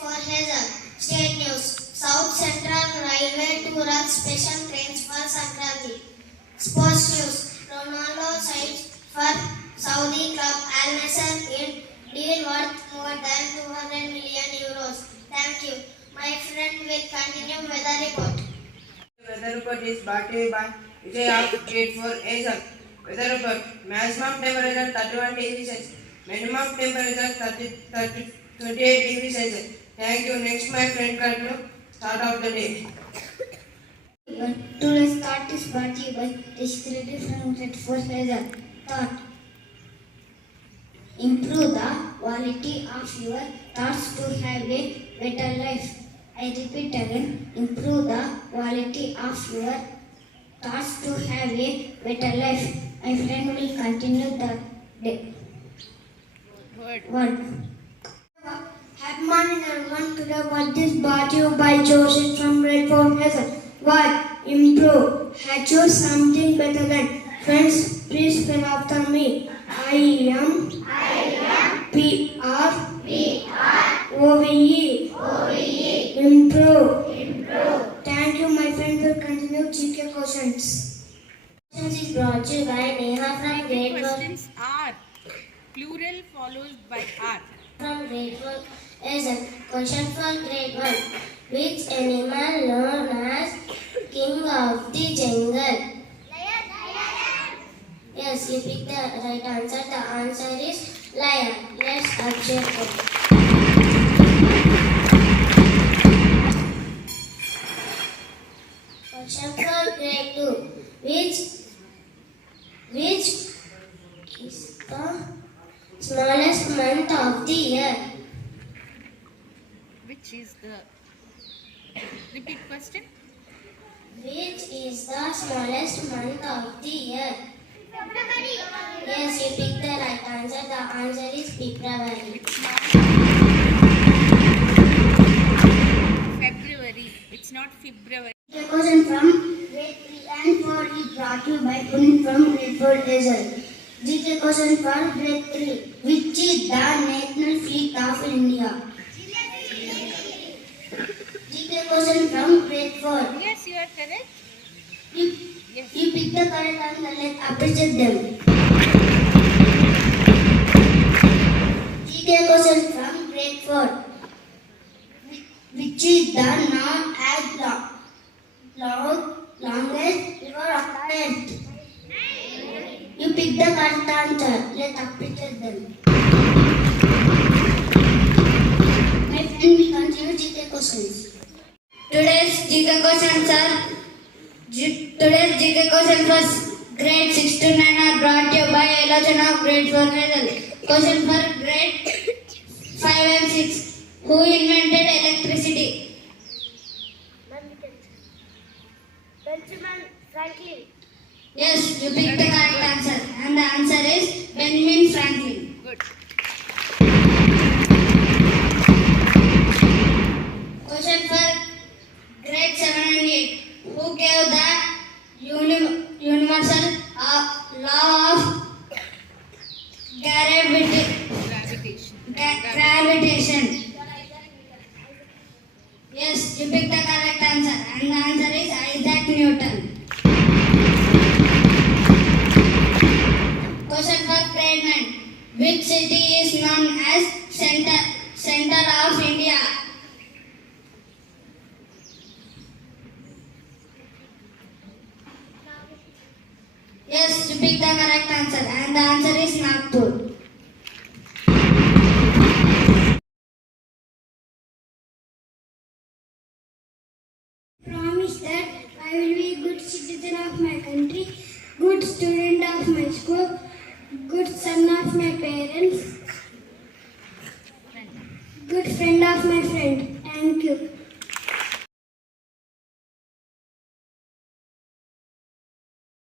for Hazel. State news. South Central Railway to run special trains for Sankranti. Sports news. Ronaldo signs for Saudi club Al Nassr in deal worth more than 200 million euros. Thank you. My friend will continue weather report. Weather report is brought to you by Vijay of 8 for Hazel. Weather report. Maximum temperature 31 degrees Celsius. Minimum temperature 28 degrees Celsius. Thank you. Next, my friend Karnu. Start of the day. Today's thought is brought to you by Discreetly from Red for Hazel. Thought. Improve the quality of your thoughts to have a better life. I repeat again. Improve the quality of your thoughts to have a better life. My friend will continue the day. Word. Happy morning everyone. Today what is brought to you by Joseph from Red for Hazel. Word. Improve. I choose something better than. Friends, please spell after me. I am P-R-O-V-E. Improve. Thank you. My friend will continue GK questions. Questions is brought to you by Neha from grade 1. Questions are plural followed by R. From grade 1 is a question from grade 1. Which animal known as king of the jungle? Yes, you pick the right answer. The answer is lion. Let's object it. Question from grade 2. Which is the smallest month of the year? Which is the repeat question? Which is the smallest month of the year? February. Yes, you pick the right answer. The answer is February. February. It's not February. The question from grade 3 and 4 is brought to you by Punin from grade 4 Hazel. GK question for grade 3. Which is the national fleet of India? GK question from grade 4. Yes, you are correct. You pick the correct answer. Let's appreciate them. GK question from grade 4. Which is the not as longest river of the earth? You pick the correct answer. Let's appreciate them. My friend will continue GK questions. Today's GK questions for grade 6 to 9 are brought to you by Elogen of grade 4 Hazel. Question for grade 5 and 6. Who invented electricity? Benjamin Franklin. Yes, you picked the correct answer. And the answer is Benjamin Franklin. Good. Question for grade 7 and 8. Who gave the universal law of gravitation? Yes, you picked the correct answer. And the answer is Isaac Newton. Question for grade 9. Which city is known as center of India? Yes, you picked the correct answer. And the answer is Nagpur. Promise that I will be a good citizen of my country, good student of my school, good son of my parents, good friend of my friend.